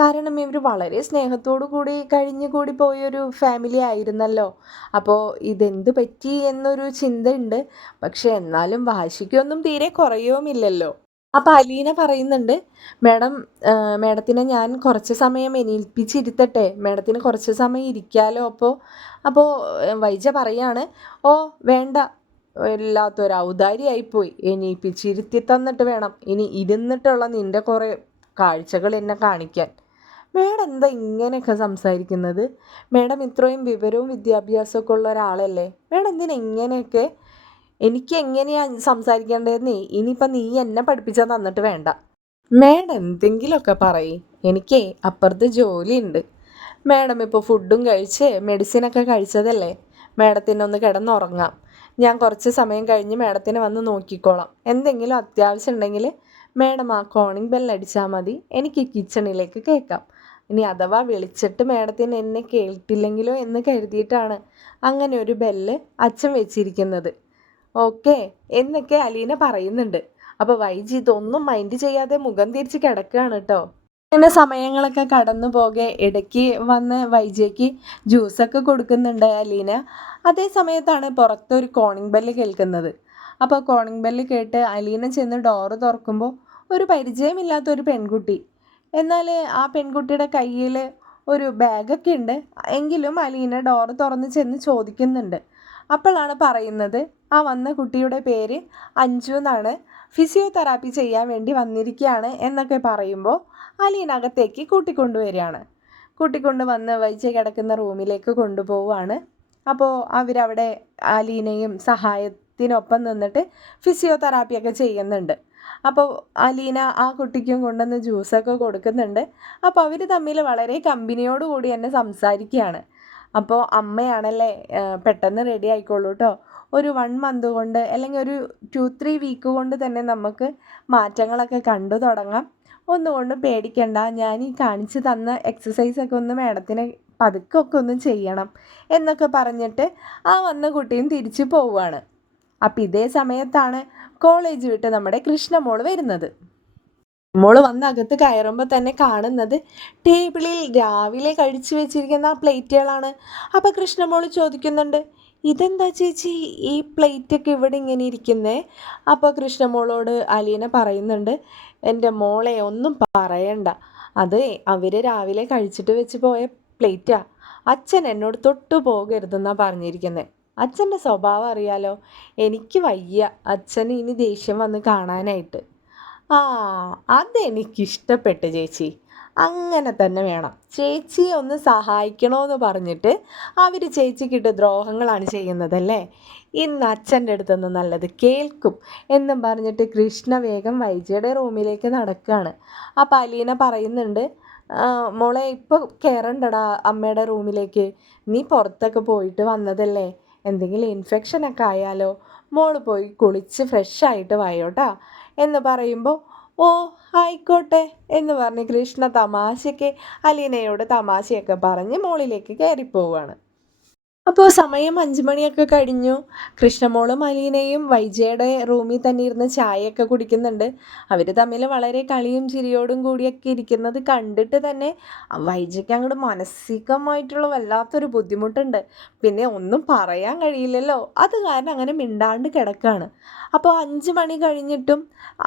Speaker 1: കാരണം ഇവർ വളരെ സ്നേഹത്തോടു കൂടി കഴിഞ്ഞു കൂടി പോയൊരു ഫാമിലി ആയിരുന്നല്ലോ. അപ്പോൾ ഇതെന്ത് പറ്റി എന്നൊരു ചിന്തയുണ്ട്. പക്ഷെ എന്നാലും വാശിക്കൊന്നും തീരെ കുറയുമില്ലല്ലോ. അപ്പോൾ അലീന പറയുന്നുണ്ട് മാഡം മാഡത്തിനെ ഞാൻ കുറച്ച് സമയം എനിൽപ്പിച്ചിരുത്തട്ടെ മാഡത്തിന് കുറച്ച് സമയം ഇരിക്കാലോ അപ്പോൾ അപ്പോൾ വൈജ പറയാണ് ഓ വേണ്ട. വല്ലാത്തൊരു ഔദാരിയായിപ്പോയി എണീപ്പിച്ചിരുത്തി തന്നിട്ട് വേണം. ഇനി ഇരുന്നിട്ടുള്ള നിന്റെ കുറേ കാഴ്ചകൾ എന്നെ കാണിക്കാൻ. മേഡം എന്താ ഇങ്ങനെയൊക്കെ സംസാരിക്കുന്നത്? മേഡം ഇത്രയും വിവരവും വിദ്യാഭ്യാസമൊക്കെ ഉള്ള ഒരാളല്ലേ? മേഡം എന്തിനാ ഇങ്ങനെയൊക്കെ? എനിക്ക് എങ്ങനെയാണ് സംസാരിക്കേണ്ടതെന്നേ? ഇനിയിപ്പം നീ എന്നെ പഠിപ്പിച്ചാൽ തന്നിട്ട് വേണ്ട. മേഡം എന്തെങ്കിലുമൊക്കെ പറയ്. എനിക്കേ അപ്പുറത്ത് ജോലിയുണ്ട്. മേഡം ഇപ്പോൾ ഫുഡും കഴിച്ച് മെഡിസിനൊക്കെ കഴിച്ചതല്ലേ? മേഡത്തിനൊന്ന് കിടന്നുറങ്ങാം. ഞാൻ കുറച്ച് സമയം കഴിഞ്ഞ് മാഡത്തിനെ വന്ന് നോക്കിക്കോളാം. എന്തെങ്കിലും അത്യാവശ്യം ഉണ്ടെങ്കിൽ മാഡം ആ കോണിംഗ് ബെല്ലടിച്ചാൽ മതി. എനിക്ക് കിച്ചണിലേക്ക് കേൾക്കാം. ഇനി അഥവാ വിളിച്ചിട്ട് മാഡത്തിന് എന്നെ കേട്ടില്ലെങ്കിലോ എന്ന് കരുതിയിട്ടാണ് അങ്ങനെ ഒരു ബെല്ല് അച്ഛൻ വെച്ചിരിക്കുന്നത്. ഓക്കെ എന്നൊക്കെ അലീന പറയുന്നുണ്ട്. അപ്പോൾ വൈജി ഇതൊന്നും മൈൻഡ് ചെയ്യാതെ മുഖം തിരിച്ച് കിടക്കുകയാണ് കേട്ടോ. ഇങ്ങനെ സമയങ്ങളൊക്കെ കടന്നു പോകെ ഇടയ്ക്ക് വന്ന് വൈജയ്ക്ക് ജ്യൂസൊക്കെ കൊടുക്കുന്നുണ്ട് അലീന. അതേ സമയത്താണ് പുറത്ത് ഒരു കോണിംഗ് ബെല്ല് കേൾക്കുന്നത്. അപ്പോൾ കോണിംഗ് ബെല്ല് കേട്ട് അലീന ചെന്ന് ഡോറ് തുറക്കുമ്പോൾ ഒരു പരിചയമില്ലാത്ത ഒരു പെൺകുട്ടി. എന്നാൽ ആ പെൺകുട്ടിയുടെ കയ്യിൽ ഒരു ബാഗൊക്കെ ഉണ്ട്. എങ്കിലും അലീന ഡോറ് തുറന്ന് ചെന്ന് ചോദിക്കുന്നുണ്ട്. അപ്പോഴാണ് പറയുന്നത് ആ വന്ന കുട്ടിയുടെ പേര് അഞ്ജു എന്നാണ്. ഫിസിയോതെറാപ്പി ചെയ്യാൻ വേണ്ടി വന്നിരിക്കുകയാണ് എന്നൊക്കെ പറയുമ്പോൾ അലീനകത്തേക്ക് കൂട്ടിക്കൊണ്ടുവരികയാണ്. കൂട്ടിക്കൊണ്ട് വന്ന് വൈച്ച് കിടക്കുന്ന റൂമിലേക്ക് കൊണ്ടുപോവുകയാണ്. അപ്പോൾ അവരവിടെ അലീനയും സഹായത്തിനൊപ്പം നിന്നിട്ട് ഫിസിയോതെറാപ്പിയൊക്കെ ചെയ്യുന്നുണ്ട്. അപ്പോൾ അലീന ആ കുട്ടിക്കും കൊണ്ടുവന്ന് ജ്യൂസൊക്കെ കൊടുക്കുന്നുണ്ട്. അപ്പോൾ അവർ തമ്മിൽ വളരെ കമ്പനിയോടുകൂടി തന്നെ സംസാരിക്കുകയാണ്. അപ്പോൾ അമ്മയാണല്ലേ പെട്ടെന്ന് റെഡി ആയിക്കോളൂ കേട്ടോ ഒരു വൺ മന്ത് കൊണ്ട് അല്ലെങ്കിൽ ഒരു ടു ത്രീ വീക്ക് കൊണ്ട് തന്നെ നമുക്ക് മാറ്റങ്ങളൊക്കെ കണ്ടു തുടങ്ങാം. ഒന്നുകൊണ്ടും പേടിക്കണ്ട. ഞാൻ ഈ കാണിച്ചു തന്ന എക്സസൈസൊക്കെ ഒന്ന് മാഡത്തിന് പതുക്കൊക്കെ ഒന്ന് ചെയ്യണം എന്നൊക്കെ പറഞ്ഞിട്ട് ആ വന്ന കുട്ടിയും തിരിച്ചു പോവുകയാണ്. അപ്പം ഇതേ സമയത്താണ് കോളേജ് വിട്ട് നമ്മുടെ കൃഷ്ണമോൾ വരുന്നത്. മോൾ വന്ന് അകത്ത് കയറുമ്പോൾ തന്നെ കാണുന്നത് ടേബിളിൽ രാവിലെ കഴിച്ചു വെച്ചിരിക്കുന്ന ആ പ്ലേറ്റുകളാണ് അപ്പോൾ കൃഷ്ണമോൾ ചോദിക്കുന്നുണ്ട് ഇതെന്താ ചേച്ചി? ഈ പ്ലേറ്റൊക്കെ ഇവിടെ ഇങ്ങനെ ഇരിക്കുന്നേ? അപ്പോൾ കൃഷ്ണമോളോട് അലീന പറയുന്നുണ്ട് എന്റെ മോളെ ഒന്നും പറയണ്ട. അത് അവർ രാവിലെ കഴിച്ചിട്ട് വെച്ച് പോയ പ്ലേറ്റാ. അച്ഛൻ എന്നോട് തൊട്ടു പോകരുതെന്നാണ് പറഞ്ഞിരിക്കുന്നത് അച്ഛന്റെ സ്വഭാവം അറിയാലോ? എനിക്ക് വയ്യ. അച്ഛൻ ഇനി ദേഷ്യം വന്ന് കാണാനായിട്ട്. ആ അതെനിക്കിഷ്ടപ്പെട്ടു ചേച്ചി. അങ്ങനെ തന്നെ വേണം. ചേച്ചിയെ ഒന്ന് സഹായിക്കണമെന്ന് പറഞ്ഞിട്ട് അവർ ചേച്ചിക്കിട്ട് ദ്രോഹങ്ങളാണ് ചെയ്യുന്നതല്ലേ? ഇന്ന് അച്ഛന്റെ അടുത്തുനിന്ന് നല്ലത് കേൾക്കും എന്നും പറഞ്ഞിട്ട് കൃഷ്ണ വേഗം വൈജയുടെ റൂമിലേക്ക് നടക്കുകയാണ് അപ്പോൾ അലീന പറയുന്നുണ്ട് മോളെ ഇപ്പോൾ കയറണ്ടടാ അമ്മയുടെ റൂമിലേക്ക്. നീ പുറത്തൊക്കെ പോയിട്ട് വന്നതല്ലേ? എന്തെങ്കിലും ഇൻഫെക്ഷനൊക്കെ ആയാലോ? മോൾ പോയി കുളിച്ച് ഫ്രഷ് ആയിട്ട് വായോട്ടാ എന്ന് പറയുമ്പോൾ ഓ ആയിക്കോട്ടെ എന്ന് പറഞ്ഞ് കൃഷ്ണ തമാശയ്ക്ക് അലീനയോട് തമാശയൊക്കെ പറഞ്ഞ് മുകളിലേക്ക് കയറിപ്പോവുകയാണ് അപ്പോൾ സമയം അഞ്ച് മണിയൊക്കെ കഴിഞ്ഞു. കൃഷ്ണമോളും അലീനയും വൈജയുടെ റൂമിൽ തന്നെ ഇരുന്ന് ചായയൊക്കെ കുടിക്കുന്നുണ്ട്. അവർ തമ്മിൽ വളരെ കളിയും ചിരിയോടും കൂടിയൊക്കെ ഇരിക്കുന്നത് കണ്ടിട്ട് തന്നെ വൈജയ്ക്ക് അങ്ങോട്ട് മാനസികമായിട്ടുള്ള വല്ലാത്തൊരു ബുദ്ധിമുട്ടുണ്ട്. പിന്നെ ഒന്നും പറയാൻ കഴിയില്ലല്ലോ. അത് കാരണം അങ്ങനെ മിണ്ടാണ്ട് കിടക്കുകയാണ് അപ്പോൾ അഞ്ച് മണി കഴിഞ്ഞിട്ടും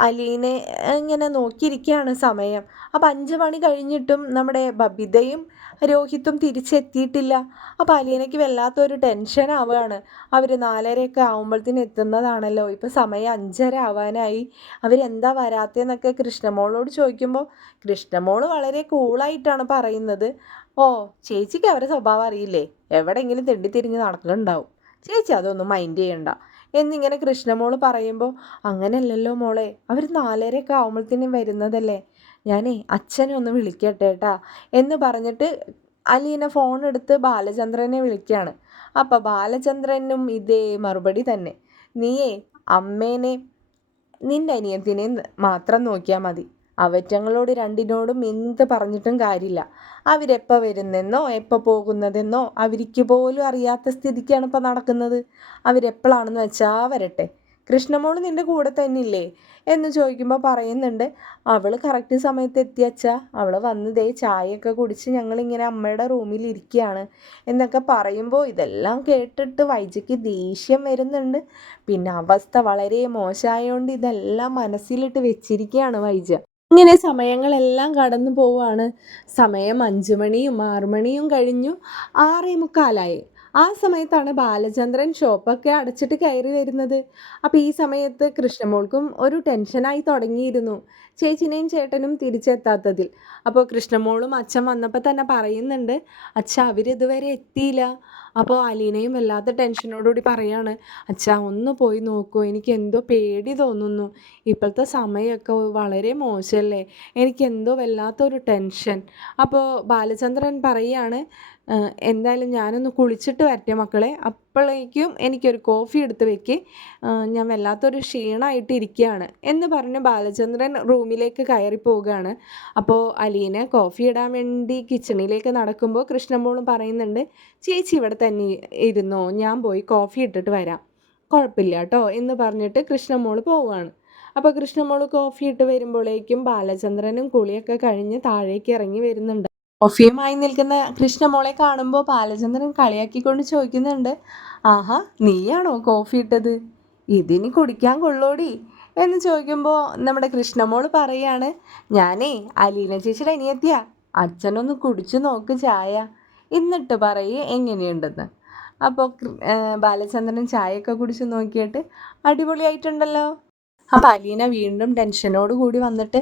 Speaker 1: അലീനെ ഇങ്ങനെ നോക്കിയിരിക്കുകയാണ് സമയം. അപ്പോൾ അഞ്ച് മണി കഴിഞ്ഞിട്ടും നമ്മുടെ ബബിതയും രോഹിത്തും തിരിച്ചെത്തിയിട്ടില്ല. അപ്പോൾ അലീനയ്ക്ക് വല്ലാത്തൊരു ടെൻഷൻ ആവുകയാണ്. അവർ നാലരയൊക്കെ ആകുമ്പോഴത്തേന് എത്തുന്നതാണല്ലോ. ഇപ്പോൾ സമയം അഞ്ചര ആവാനായി. അവരെന്താ വരാത്തതെന്നൊക്കെ കൃഷ്ണമോളോട് ചോദിക്കുമ്പോൾ കൃഷ്ണമോൾ വളരെ കൂളായിട്ടാണ് പറയുന്നത്. ഓ ചേച്ചിക്ക് അവരെ സ്വഭാവം അറിയില്ലേ? എവിടെയെങ്കിലും തെണ്ടിത്തിരിഞ്ഞ് നടക്കുന്നുണ്ടാവും. ചേച്ചി അതൊന്നും മൈൻഡ് ചെയ്യണ്ട. എന്നിങ്ങനെ കൃഷ്ണമോൾ പറയുമ്പോൾ അങ്ങനെയല്ലല്ലോ മോളെ. അവർ നാലരയൊക്കെ ആവുമ്പോഴത്തേനും വരുന്നതല്ലേ. ഞാനേ അച്ഛനെ ഒന്ന് വിളിക്കട്ടെ കേട്ടാ എന്ന് പറഞ്ഞിട്ട് അലീന ഫോൺ എടുത്ത് ബാലചന്ദ്രനെ വിളിക്കുകയാണ് അപ്പോൾ ബാലചന്ദ്രനും ഇതേ മറുപടി തന്നെ. നീയേ അമ്മേനെ നിന്റെ അനിയത്തിനെ മാത്രം നോക്കിയാൽ മതി. അവറ്റങ്ങളോട് രണ്ടിനോടും എന്ത് പറഞ്ഞിട്ടും കാര്യമില്ല. അവരെപ്പോൾ വരുന്നെന്നോ എപ്പോൾ പോകുന്നതെന്നോ അവർക്ക് പോലും അറിയാത്ത സ്ഥിതിക്കാണ് ഇപ്പോൾ നടക്കുന്നത്. അവരെപ്പോഴാണെന്ന് വെച്ചാൽ വരട്ടെ. കൃഷ്ണമോൾ നിന്റെ കൂടെ തന്നെ ഇല്ലേ എന്ന് ചോദിക്കുമ്പോൾ പറയുന്നുണ്ട് അവൾ കറക്റ്റ് സമയത്ത് എത്തിയച്ചാ അവൾ വന്നതേ ചായയൊക്കെ കുടിച്ച് ഞങ്ങളിങ്ങനെ അമ്മയുടെ റൂമിൽ ഇരിക്കുകയാണ് എന്നൊക്കെ പറയുമ്പോൾ ഇതെല്ലാം കേട്ടിട്ട് വൈജയ്ക്ക് ദേഷ്യം വരുന്നുണ്ട്. പിന്നെ അവസ്ഥ വളരെ മോശമായതുകൊണ്ട് ഇതെല്ലാം മനസ്സിലിട്ട് വെച്ചിരിക്കുകയാണ് വൈജ. ഇങ്ങനെ സമയങ്ങളെല്ലാം കടന്നു പോവുകയാണ് സമയം അഞ്ചു മണിയും ആറുമണിയും കഴിഞ്ഞു. ആറേ മുക്കാലായി. ആ സമയത്താണ് ബാലചന്ദ്രൻ ഷോപ്പൊക്കെ അടച്ചിട്ട് കയറി വരുന്നത്. അപ്പോൾ ഈ സമയത്ത് കൃഷ്ണമോൾക്കും ഒരു ടെൻഷനായി തുടങ്ങിയിരുന്നു. ചേച്ചിനെയും ചേട്ടനും തിരിച്ചെത്താത്തതിൽ. അപ്പോൾ കൃഷ്ണമോളും അച്ഛൻ വന്നപ്പോൾ തന്നെ പറയുന്നുണ്ട് അച്ഛ അവരിതുവരെ എത്തിയില്ല. അപ്പോൾ അലീനയും വല്ലാത്ത ടെൻഷനോടുകൂടി പറയാണ് അച്ഛ ഒന്ന് പോയി നോക്കൂ. എനിക്ക് എന്തോ പേടി തോന്നുന്നു. ഇപ്പോഴത്തെ സമയമൊക്കെ വളരെ മോശമല്ലേ? എനിക്കെന്തോ വല്ലാത്തൊരു ടെൻഷൻ. അപ്പോൾ ബാലചന്ദ്രൻ പറയാണ് എന്തായാലും ഞാനൊന്ന് കുളിച്ചിട്ട് വരട്ടെ മക്കളെ. അപ്പോഴേക്കും എനിക്കൊരു കോഫി എടുത്ത് വെക്ക്. ഞാൻ വല്ലാത്തൊരു ക്ഷീണമായിട്ട് ഇരിക്കുകയാണ്. എന്ന് പറഞ്ഞ് ബാലചന്ദ്രൻ റൂമിലേക്ക് കയറി പോവുകയാണ്. അപ്പോൾ അലീന കോഫി ഇടാൻ വേണ്ടി കിച്ചണിലേക്ക് നടക്കുമ്പോൾ കൃഷ്ണമോളും പറയുന്നുണ്ട് ചേച്ചി ഇവിടെ തന്നെ ഇരുന്നോ? ഞാൻ പോയി കോഫി ഇട്ടിട്ട് വരാം. കുഴപ്പമില്ല കേട്ടോ എന്ന് പറഞ്ഞിട്ട് കൃഷ്ണമോൾ പോവുകയാണ്. അപ്പോൾ കൃഷ്ണമോൾ കോഫി ഇട്ട് വരുമ്പോഴേക്കും ബാലചന്ദ്രനും കുളിയൊക്കെ കഴിഞ്ഞ് താഴേക്ക് ഇറങ്ങി വരുന്നുണ്ട്. കോഫിയുമായി നിൽക്കുന്ന കൃഷ്ണമോളെ കാണുമ്പോൾ ബാലചന്ദ്രൻ കളിയാക്കിക്കൊണ്ട് ചോദിക്കുന്നുണ്ട് ആഹാ നീയാണോ കോഫി ഇട്ടത്? ഇതിനി കുടിക്കാൻ കൊള്ളോടി. എന്ന് ചോദിക്കുമ്പോൾ നമ്മുടെ കൃഷ്ണമോൾ പറയാണ് ഞാനേ അലീന ചേച്ചിയുടെ അനിയത്തിയാ. അച്ഛനൊന്ന് കുടിച്ചു നോക്ക് ചായ. എന്നിട്ട് പറയേ എങ്ങനെയുണ്ടെന്ന്? അപ്പോൾ ബാലചന്ദ്രൻ ചായയൊക്കെ കുടിച്ച് നോക്കിയിട്ട് അടിപൊളിയായിട്ടുണ്ടല്ലോ. അപ്പോൾ അലീന വീണ്ടും ടെൻഷനോട് കൂടി വന്നിട്ട്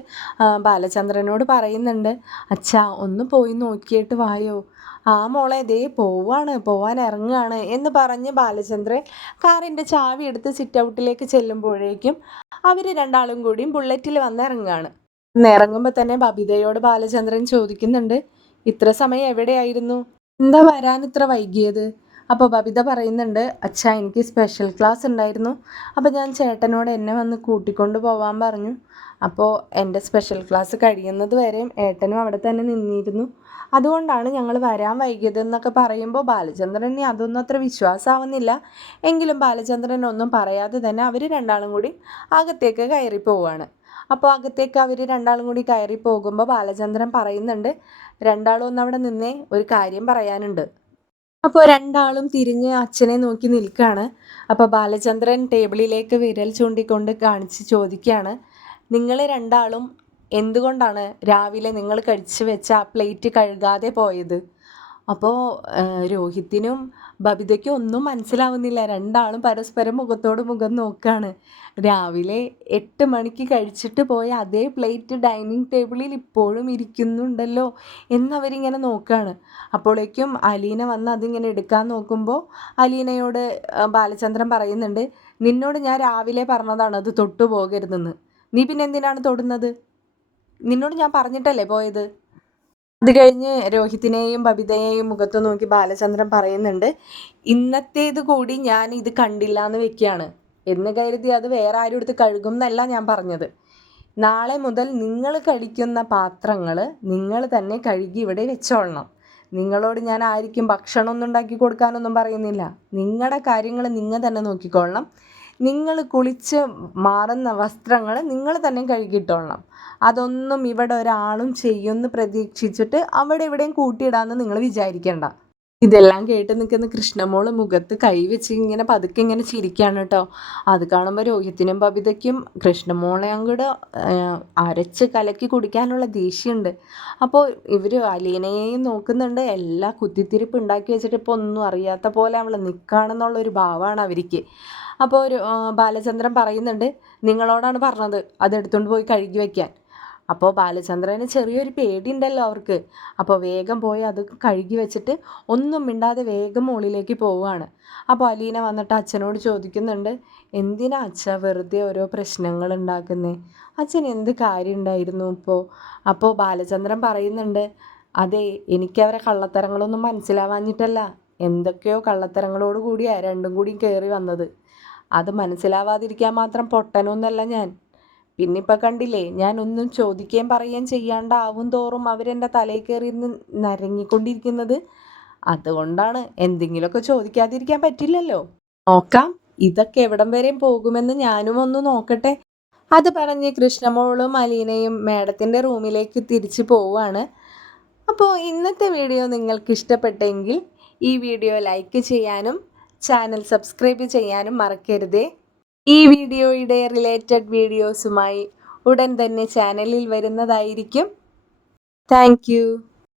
Speaker 1: ബാലചന്ദ്രനോട് പറയുന്നുണ്ട് അച്ഛാ ഒന്ന് പോയി നോക്കിയിട്ട് വായോ. ആ മോളെ ദേ പോവാണ് പോവാൻ ഇറങ്ങുകയാണ് എന്ന് പറഞ്ഞ് ബാലചന്ദ്രൻ കാറിന്റെ ചാവി എടുത്ത് സിറ്റ് ഔട്ടിലേക്ക് ചെല്ലുമ്പോഴേക്കും അവർ രണ്ടാളും കൂടിയും ബുള്ളറ്റിൽ വന്ന് ഇറങ്ങുകയാണ്. ഇറങ്ങുമ്പോൾ തന്നെ ബബിതയോട് ബാലചന്ദ്രൻ ചോദിക്കുന്നുണ്ട് ഇത്ര സമയം എവിടെയായിരുന്നു? എന്താ വരാൻ ഇത്ര വൈകിയത്? അപ്പോൾ ബബിത പറയുന്നുണ്ട് അച്ഛാ എനിക്ക് സ്പെഷ്യൽ ക്ലാസ് ഉണ്ടായിരുന്നു. അപ്പോൾ ഞാൻ ചേട്ടനോട് എന്നെ വന്ന് കൂട്ടിക്കൊണ്ട് പോവാൻ പറഞ്ഞു. അപ്പോൾ എന്റെ സ്പെഷ്യൽ ക്ലാസ് കഴിയുന്നത് വരെയും ഏട്ടനും അവിടെ തന്നെ നിന്നിരുന്നു. അതുകൊണ്ടാണ് ഞങ്ങൾ വരാൻ വൈകിയതെന്നൊക്കെ പറയുമ്പോൾ ബാലചന്ദ്രന് അതൊന്നും അത്ര വിശ്വാസമാവുന്നില്ല എങ്കിലും ബാലചന്ദ്രൻ ഒന്നും പറയാതെ തന്നെ അവർ രണ്ടാളും കൂടി അകത്തേക്ക് കയറി പോവുകയാണ് അപ്പോൾ അകത്തേക്ക് അവർ രണ്ടാളും കൂടി കയറി പോകുമ്പോൾ ബാലചന്ദ്രൻ പറയുന്നുണ്ട് രണ്ടാളും ഒന്ന് അവിടെ നിന്നേ ഒരു കാര്യം പറയാനുണ്ട്. അപ്പോൾ രണ്ടാളും തിരിഞ്ഞ് അച്ഛനെ നോക്കി നിൽക്കുകയാണ്. അപ്പോൾ ബാലചന്ദ്രൻ ടേബിളിലേക്ക് വിരൽ ചൂണ്ടിക്കൊണ്ട് കാണിച്ച് ചോദിക്കുകയാണ് നിങ്ങൾ രണ്ടാളും എന്തുകൊണ്ടാണ് രാവിലെ നിങ്ങൾ കഴിച്ചു വെച്ച ആ പ്ലേറ്റ് കഴുകാതെ പോയത്? അപ്പോൾ രോഹിത്തിനും ബബിതയ്ക്കും ഒന്നും മനസ്സിലാവുന്നില്ല. രണ്ടാളും പരസ്പരം മുഖത്തോട് മുഖം നോക്കുകയാണ് രാവിലെ എട്ട് മണിക്ക് കഴിച്ചിട്ട് പോയ അതേ പ്ലേറ്റ് ഡൈനിങ് ടേബിളിൽ ഇപ്പോഴും ഇരിക്കുന്നുണ്ടല്ലോ എന്നവരിങ്ങനെ നോക്കുകയാണ് അപ്പോഴേക്കും അലീന വന്ന് അതിങ്ങനെ എടുക്കാൻ നോക്കുമ്പോൾ അലീനയോട് ബാലചന്ദ്രൻ പറയുന്നുണ്ട് നിന്നോട് ഞാൻ രാവിലെ പറഞ്ഞതാണ് അത് തൊട്ടു പോകരുതെന്ന് നീ പിന്നെ എന്തിനാണ് തൊടുന്നത്? നിന്നോട് ഞാൻ പറഞ്ഞിട്ടല്ലേ പോയത്? അത് കഴിഞ്ഞ് രോഹിത്തിനെയും ബബിതയെയും മുഖത്ത് നോക്കി ബാലചന്ദ്രൻ പറയുന്നുണ്ട് ഇന്നത്തേത് കൂടി ഞാൻ ഇത് കണ്ടില്ല എന്ന് വെക്കുകയാണ് എന്ന് കരുതി അത് വേറെ ആരും എടുത്ത് കഴുകും എന്നല്ല ഞാൻ പറഞ്ഞത്. നാളെ മുതൽ നിങ്ങൾ കഴിക്കുന്ന പാത്രങ്ങൾ നിങ്ങൾ തന്നെ കഴുകി ഇവിടെ വെച്ചോളണം. നിങ്ങളോട് ഞാൻ ആയിരിക്കും ഭക്ഷണമൊന്നും ഉണ്ടാക്കി കൊടുക്കാനൊന്നും പറയുന്നില്ല. നിങ്ങളുടെ കാര്യങ്ങൾ നിങ്ങൾ തന്നെ നോക്കിക്കൊള്ളണം. നിങ്ങൾ കുളിച്ച് മാറുന്ന വസ്ത്രങ്ങൾ നിങ്ങൾ തന്നെ കഴുകിയിട്ടോളണം. അതൊന്നും ഇവിടെ ഒരാളും ചെയ്യുമെന്ന് പ്രതീക്ഷിച്ചിട്ട് അവിടെ ഇവിടെയും കൂട്ടിയിടാമെന്ന് നിങ്ങൾ വിചാരിക്കേണ്ട. ഇതെല്ലാം കേട്ട് നിൽക്കുന്ന കൃഷ്ണമോൾ മുഖത്ത് കൈവച്ച് ഇങ്ങനെ പതുക്കെ ഇങ്ങനെ ചിരിക്കുകയാണ് കേട്ടോ. അത് കാണുമ്പോൾ രോഹിത്തിനും ബബിതയ്ക്കും കൃഷ്ണമോളെ അങ്ങോട്ട് അരച്ച് കലക്കി കുടിക്കാനുള്ള ദേഷ്യമുണ്ട്. അപ്പോൾ ഇവർ അലീനയെയും നോക്കുന്നുണ്ട്. എല്ലാ കുത്തിത്തിരിപ്പ് ഉണ്ടാക്കി വെച്ചിട്ട് ഇപ്പോൾ ഒന്നും അറിയാത്ത പോലെ അവൾ നിൽക്കുകയാണെന്നുള്ളൊരു ഭാവമാണ് അവർക്ക്. അപ്പോൾ ഒരു ബാലചന്ദ്രൻ പറയുന്നുണ്ട് നിങ്ങളോടാണ് പറഞ്ഞത് അത് എടുത്തുകൊണ്ട് പോയി കഴുകി വയ്ക്കാൻ അപ്പോൾ ബാലചന്ദ്രന് ചെറിയൊരു പേടിയുണ്ടല്ലോ അവർക്ക്. അപ്പോൾ വേഗം പോയി അത് കഴുകി വെച്ചിട്ട് ഒന്നും മിണ്ടാതെ വേഗം മുകളിലേക്ക് പോവുകയാണ്. അപ്പോൾ അലീന വന്നിട്ട് അച്ഛനോട് ചോദിക്കുന്നുണ്ട് എന്തിനാ അച്ഛ വെറുതെ ഓരോ പ്രശ്നങ്ങൾ ഉണ്ടാക്കുന്നേ? അച്ഛൻ എന്ത് കാര്യം ഉണ്ടായിരുന്നു ഇപ്പോൾ അപ്പോൾ ബാലചന്ദ്രൻ പറയുന്നുണ്ട് അതെ എനിക്കവരെ കള്ളത്തരങ്ങളൊന്നും മനസ്സിലാവാഞ്ഞിട്ടല്ല. എന്തൊക്കെയോ കള്ളത്തരങ്ങളോട് കൂടിയാണ് രണ്ടും കൂടി കയറി വന്നത്. അത് മനസ്സിലാവാതിരിക്കാൻ മാത്രം പൊട്ടനൊന്നല്ല ഞാൻ. പിന്നിപ്പോൾ കണ്ടില്ലേ ഞാൻ ഒന്നും ചോദിക്കുകയും പറയുകയും ചെയ്യാണ്ടാവും തോറും അവരെന്റെ തലയിൽ കയറി ഇരുന്ന് നരങ്ങിക്കൊണ്ടിരിക്കുന്നത്. അതുകൊണ്ടാണ് എന്തെങ്കിലുമൊക്കെ ചോദിക്കാതിരിക്കാൻ പറ്റില്ലല്ലോ. നോക്കാം ഇതൊക്കെ എവിടം വരെയും പോകുമെന്ന് ഞാനും ഒന്ന് നോക്കട്ടെ. അത് പറഞ്ഞ് കൃഷ്ണമോളും അലീനയും മേഡത്തിന്റെ റൂമിലേക്ക് തിരിച്ചു പോവുകയാണ് അപ്പോൾ ഇന്നത്തെ വീഡിയോ നിങ്ങൾക്ക് ഇഷ്ടപ്പെട്ടെങ്കിൽ ഈ വീഡിയോ ലൈക്ക് ചെയ്യാനും ചാനൽ സബ്സ്ക്രൈബ് ചെയ്യാനും മറക്കരുതേ. ഈ വീഡിയോയുടെ റിലേറ്റഡ് വീഡിയോസുമായി ഉടൻ തന്നെ ചാനലിൽ വരുന്നതായിരിക്കും. താങ്ക്